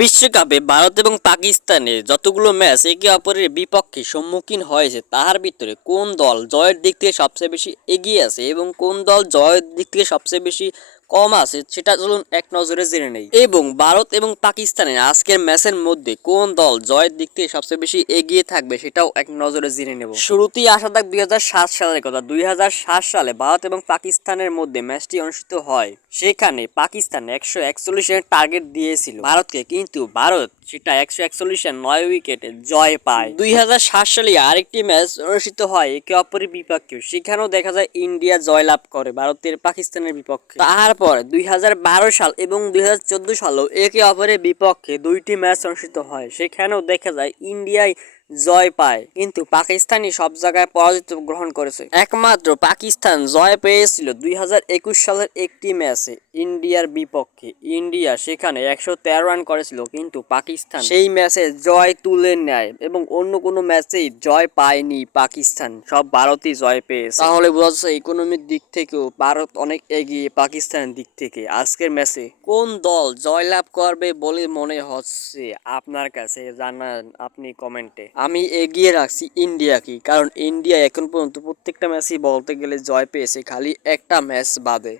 বিশ্বকাপে ভারত এবং পাকিস্তানের যতগুলো ম্যাচ একে অপরের বিপক্ষে সম্মুখীন হয়েছে তাহার ভিতরে কোন দল জয়ের দিক থেকে সবচেয়ে বেশি এগিয়ে আছে এবং কোন দল জয়ের দিক থেকে সবচেয়ে বেশি কম আছে সেটা চলুন এক নজরে জেনে নেই। এবং ভারত এবং পাকিস্তানের আজকের ম্যাচের মধ্যে কোন দল জয়ের দিক থেকে সবচেয়ে বেশি এগিয়ে থাকবে সেটাও এক নজরে জেনে নেব। শুরুতেই আসা যাক 2007 সালের কথা। 2007 সালে ভারত এবং পাকিস্তানের মধ্যে ম্যাচটি অনুষ্ঠিত হয়। সেখানে পাকিস্তান 141 রানের টার্গেট দিয়েছিল ভারতকে, কিন্তু ভারত সেটা 141 রান 9 উইকেটে জয় পায়। 2007 সালে আরেকটি ম্যাচ অনুষ্ঠিত হয় একে অপরের বিপক্ষে, সেখানেও দেখা যায় ইন্ডিয়া জয়লাভ করে ভারতের পাকিস্তানের বিপক্ষে। তারপর 2012 সাল এবং 2014 সালেও একে অপরের বিপক্ষে দুইটি ম্যাচ অনুষ্ঠিত হয়, সেখানেও দেখা যায় ইন্ডিয়ায় জয় পায়, কিন্তু পাকিস্তানই সব জায়গায় পরাজিত গ্রহণ করেছে। একমাত্র পাকিস্তান জয় পেয়েছিল 2021 সালের একটি ম্যাচে ইন্ডিয়ার বিপক্ষে। ইন্ডিয়া সেখানে 113 রান করেছিল, কিন্তু পাকিস্তান সেই ম্যাচে জয় তুলে নেয় এবং অন্য কোনো ম্যাচেই জয় পায়নি পাকিস্তান, সব ভারতই জয় পেয়েছে। তাহলে বোঝা যাচ্ছে ইকোনমির দিক থেকেও ভারত অনেক এগিয়ে পাকিস্তানের দিক থেকে। আজকের ম্যাচে কোন দল জয়লাভ করবে বলে মনে হচ্ছে আপনার কাছে, জানান আপনি কমেন্টে। আমি এগিয়ে রাখছি ইন্ডিয়াকে, কারণ ইন্ডিয়া এখন পর্যন্ত প্রত্যেকটা ম্যাচই বলতে গেলে জয় পেয়েছে, খালি একটা ম্যাচ বাদে।